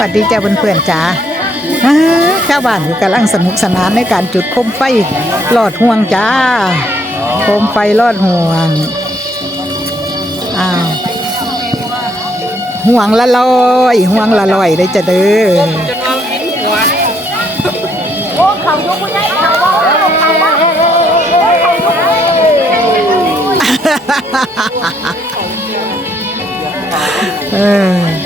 วัสดีเจ้าเพื่อนๆจ๋าชาวบ้านอยู่กำลังสนุกสนานในการจุดโคมไฟลอดห่วงจ้าโคมไฟลอดห่วงอ้าวห่วงละลอยห่วงละลอยได้จะเด้อจนเราวินหัวเออ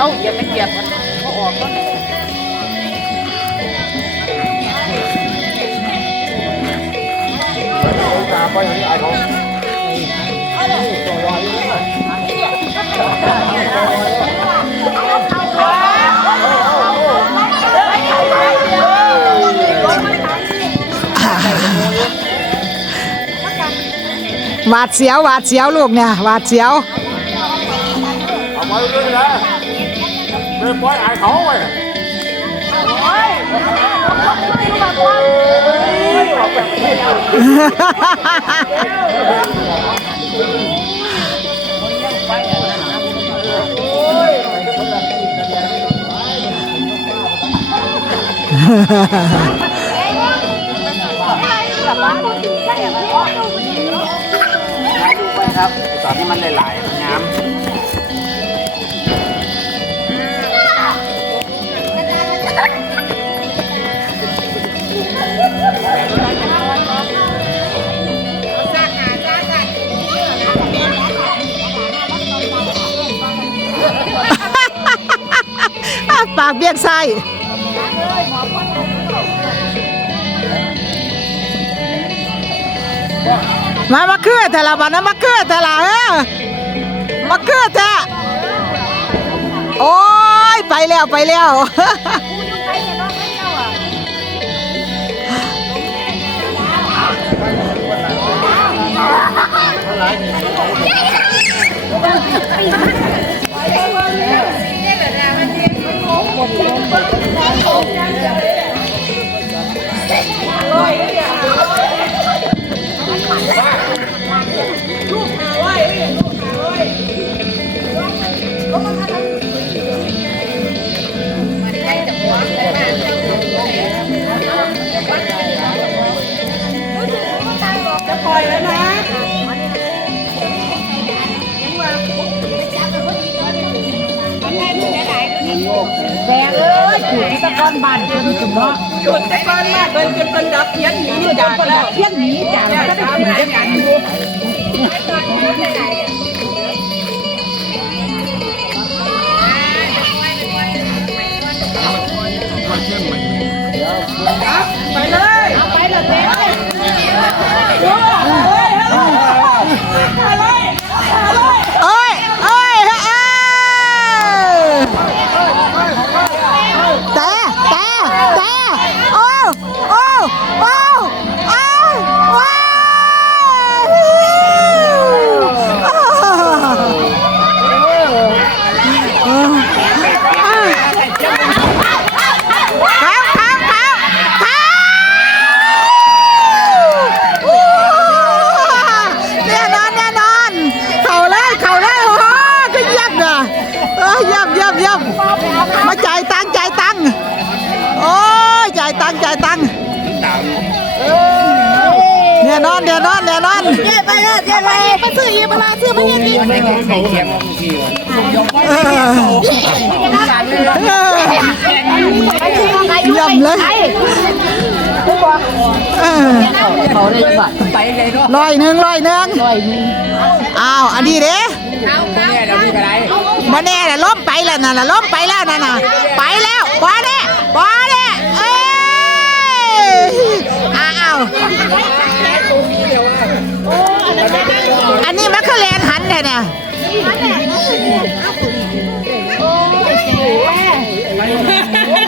เอาออกแยกกันสองคนเลยมามามามาจับมือจับมือเอาอย่าไปเหยียบมันเขาออกก็ไหนหวาดเสียวหวาดเสียวลูกเนี่ยหวาดเสียวเอาไปเรื่อยนะ เรื่อยปล่อยอายเขาไปดูไปครับตอนนี้มันหลายๆมันงามากเบี้ยงไส้มามาเคือแต่ละวันนะมาเคือแต่ละเออมาเคือแต่โอ้ยไปแล้วไปแล้วจะ ก้อนบ้านเพิ่นจุ่มเนาะจุดแต่ก่อนมาเดินจนเป็นดับเพี้ยนหนีนี่จาจากกแล้วเที่ยงนี้จากก็ได้กินด้วยกัน น่นอนแน่นอนแน่นอนเจ๊ไปเลยเจ๊ไปไปซื้ออีมาลาซื้อมาเฮ็ดอีเออเยี่ยมเลยเออเขาเลยบัดไปเลยเนาะร้อยหนึ่งร้อยหนึ่งร้อยนึงอ้าวอันนี้เด้แม่เดี๋ยวนี้ก็ได้มาแน่ละล้มไปแล้วน่ะละล้มไปแล้วน่ะน่ะไปแล้วบอเนี่ยบอเนี่ยเอ้ยอ้าว อันนี้มันคือแลนหันเนี่ยน่ะ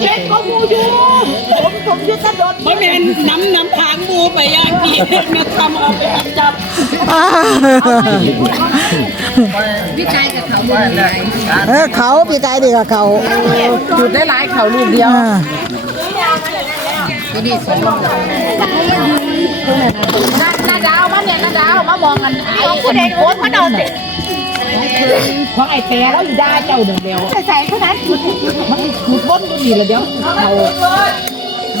เจ็ดก็มูอยู่ผมผมยึดตะดนเพราะเป็นน้ำน้ำทางบูไปย่างกี่มาทำเอาไปจับเออเขาพี่กายดีกับเขาจุดได้หลายเขาลูกเดียวอ่า น้าดาวมาเนี่ยน้าดาวมามองกันไอ้ผู้ใดโอนมาโดนเพราะไอ้แต่แล้วอยู่ได้เจ้าเดียวเดียวใส่ใส่เท่านั้นมันขุดบนก็ดีแล้วเดี๋ยวเขา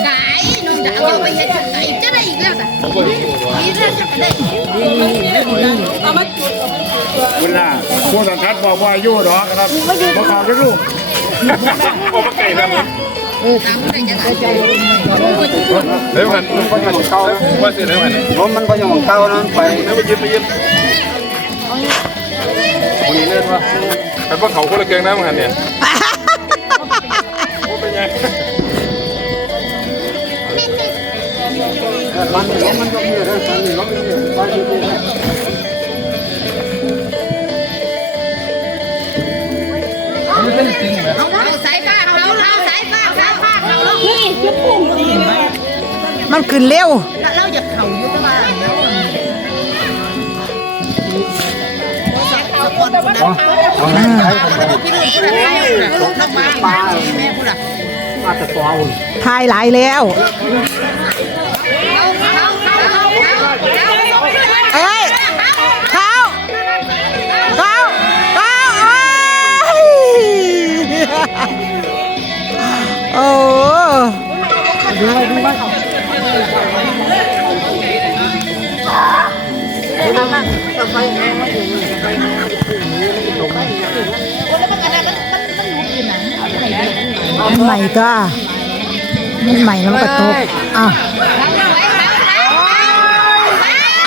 ไก่น้องดาวเอาไปเฮ็ดไก่จะได้อีกแล้วจ้ะมีเรื่องจะได้เอามาจุดคุณน่ะผู้สังกัดบอกว่าอยู่ดอครับบอกเขาจะลูกโอ้มาไก่แล้ว มั้งเดี๋ยวกันมันก็ยังเก่าว่าสิเดี๋ยวกันผมมันก็ยังของเก่านั้นไปเดี๋ยวไปยิบไปยิบค เรานี่จะปุ่มดีเลยมันขึ้นเร็วเราอยากเข่าอยู่ตะวันสปอนคนนั้นเขาพี่นุ่นคนนั้นลูกนักมาแม่ผู้หลักมาแต่ตัวเอาทายหลายแล้ว มันใหม่ก็มันใหม่แล้วมันก็ตกอะาว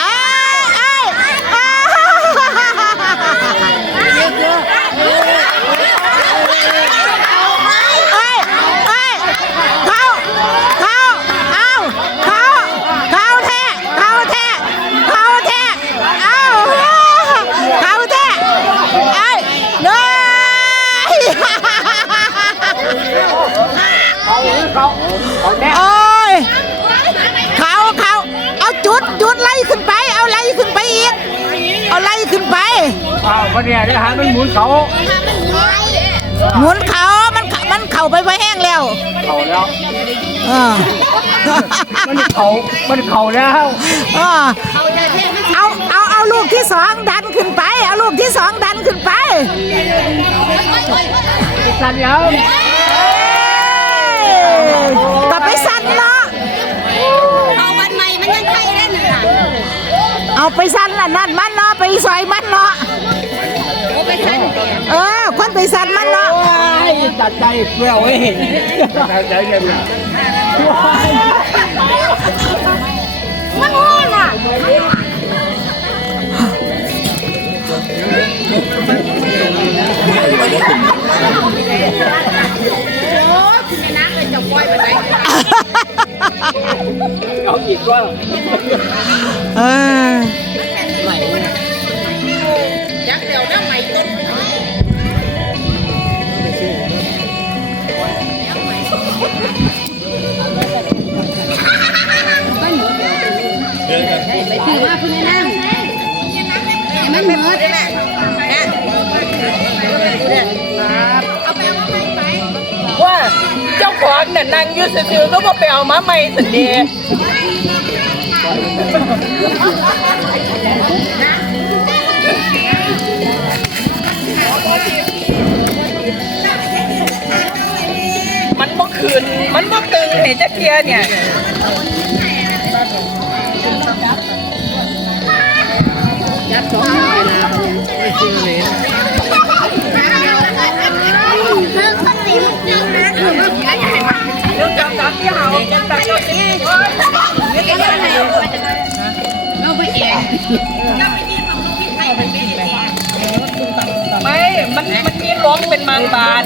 อ้าวอ้าวเอ้ยเอ้ยเขาเขาเอาเขาเขาแท้เขาแท้เขาแท้เอาเขาแท้เอ้ยเด้ย โอ้ยเขาเขาเอาจุดจุดไล่ขึ้นไป เอาไล่ขึ้นไปอีก เอาไล่ขึ้นไป อ้าววันนี้ได้หามันหมุนเขาหมุนเขา มันเขามันเข่าไปไว้แห้งแล้ว เขาแล้วเออมันเขามันเขาแล้วเออเอาเอาเอาลูกที่สองดันขึ้นไป เอาลูกที่สองดันขึ้นไปสั่นยาวกลับไปสั่นเนาะเอาวันใหม่มันยังใช่ได้หนึ่งค่ะเอาไปสั่นละนั่นมันเนาะไปซอยมันเนาะ ไปสั่นมันเนาะตัดใจเปรี้ยวไว้เห็นใจเย็นมันโง่น่ะเอาอีกว่าเออ ของน่ะนั่งอยืดซื่อๆก็มาไปเอามาใหม่สันเดย์มันบ่คืนมันบ่ตึงเห็นจะเทียเนี่ย ไม่ มันมันมีรเป็นบางบาท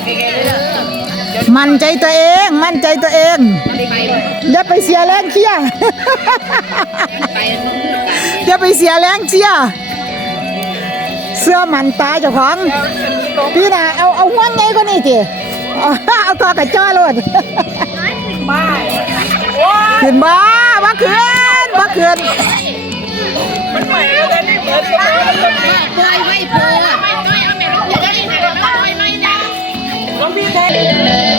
มันใจตัวเอง มั่นใจตัวเองอย่าไปเสียแรงเชียอย่าไปเสียแรงเชียเสื้อมันตาเจ้าของพี่น่ะเอาเอาห่วงไงกว่านี้จิเอาตัวกระจ้อรถบ้าโอ้ย ขึ้นบ้าบ้าขึ้นบ้าขึ้นมันใหม่เลยวนี่เหมือนเคยไม่เพอไม่ไม่เอาแม่ลูกเดี๋ยวได้ไหมเราไม่ไม่ไม่เราไม่ได้